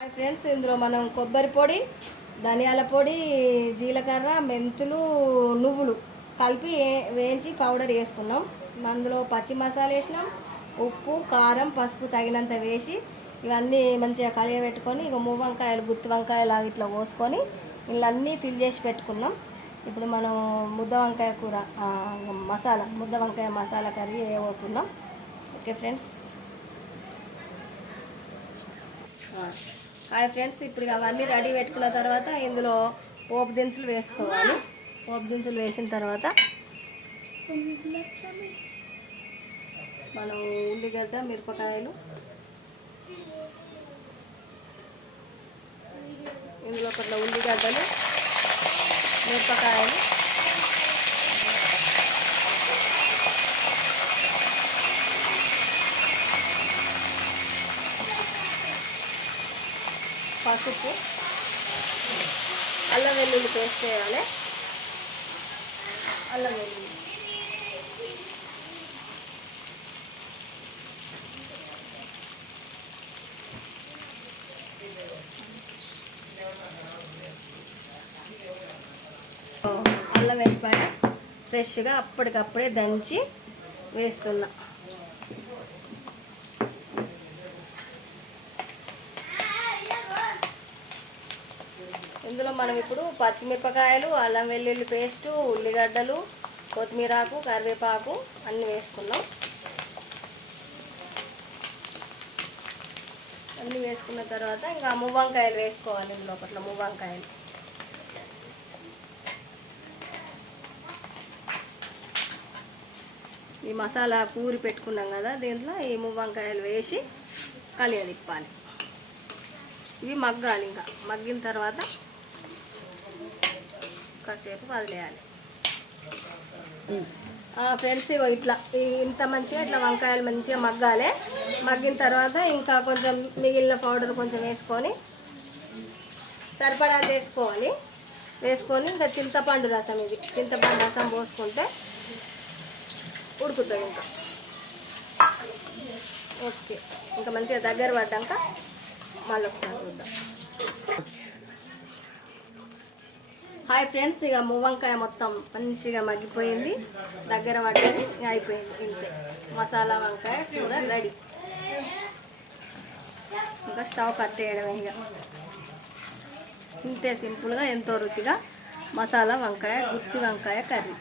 Hi friends, ఇందులో మనం కొబ్బరి పొడి, ధనియాల పొడి, జీలకర్ర, మెంతులు, నువ్వులు కలిపి వేయించి పౌడర్ వేసుకున్నాం. అందులో పచ్చి మసాలా వేసినాం, ఉప్పు, కారం, పసుపు తగినంత వేసి ఇవన్నీ మంచిగా కలియబెట్టుకొని ఇక వంకాయలు, గుత్తి వంకాయలు ఇట్లా కోసుకొని ఇవన్నీ ఫిల్ చేసి పెట్టుకున్నాం. ఇప్పుడు మనం ముద్ద వంకాయ కూర ముద్ద వంకాయ మసాలా కర్రీ వేయబోతున్నాం. Okay friends. హాయ్ ఫ్రెండ్స్, ఇప్పుడు అవన్నీ రెడీ పెట్టుకున్న తర్వాత ఇందులో పోపు దినుసులు వేసుకోవాలి. పోపు దినుసులు వేసిన తర్వాత మనం ఉల్లిగడ్డ, మిరపకాయలు, ఇందులో ఒకట్ల ఉల్లిగడ్డలు, మిరపకాయలు, పసుపు, అల్లం వెల్లుల్లి పేస్ట్ వేయాలి. అల్లం వెల్లుల్లి అల్లం వెల్లిపాయ ఫ్రెష్గా అప్పటికప్పుడే దంచి వేస్తున్నా. ఇందులో మనం ఇప్పుడు పచ్చిమిరపకాయలు, అల్లం వెల్లుల్లి పేస్టు, ఉల్లిగడ్డలు, కొత్తిమీరాకు, కరివేపాకు అన్నీ వేసుకున్నాం. అన్నీ వేసుకున్న తర్వాత ఇంకా మువ్వంకాయలు వేసుకోవాలి. ఇందులో ఒకట్ల మువ్వంకాయలు ఈ మసాలా కూరి పెట్టుకున్నాం కదా, దీంట్లో ఈ మువ్వంకాయలు వేసి కలియదిప్పాలి. ఇవి మగ్గాలి. ఇంకా మగ్గిన తర్వాత కాసేపు వదిలేయాలి. ఫ్రెండ్స్, ఇట్లా ఇంత మంచిగా ఇట్లా వంకాయలు మంచిగా మగ్గాలి. మగ్గిన తర్వాత ఇంకా కొంచెం మిగిలిన పౌడర్ కొంచెం వేసుకొని సరిపడా వేసుకొని ఇంకా చింతపండు రసం, ఇది చింతపండు రసం పోసుకుంటే ఉడుకుతుంది. ఇంకా ఓకే, ఇంకా మంచిగా దగ్గర పడ్డాక మళ్ళీ ఒకసారి చూద్దాం. హాయ్ ఫ్రెండ్స్, ఇక మువ్వంకాయ మొత్తం మంచిగా మగ్గిపోయింది, దగ్గర పడ్డది, ఇక అయిపోయింది. ఇంతే మసాలా వంకాయ కూర రెడీ. ఇంకా స్టవ్ కట్టేయడమే. ఇక ఇంతే సింపుల్గా ఎంతో రుచిగా మసాలా వంకాయ, గుత్తి వంకాయ కర్రీ.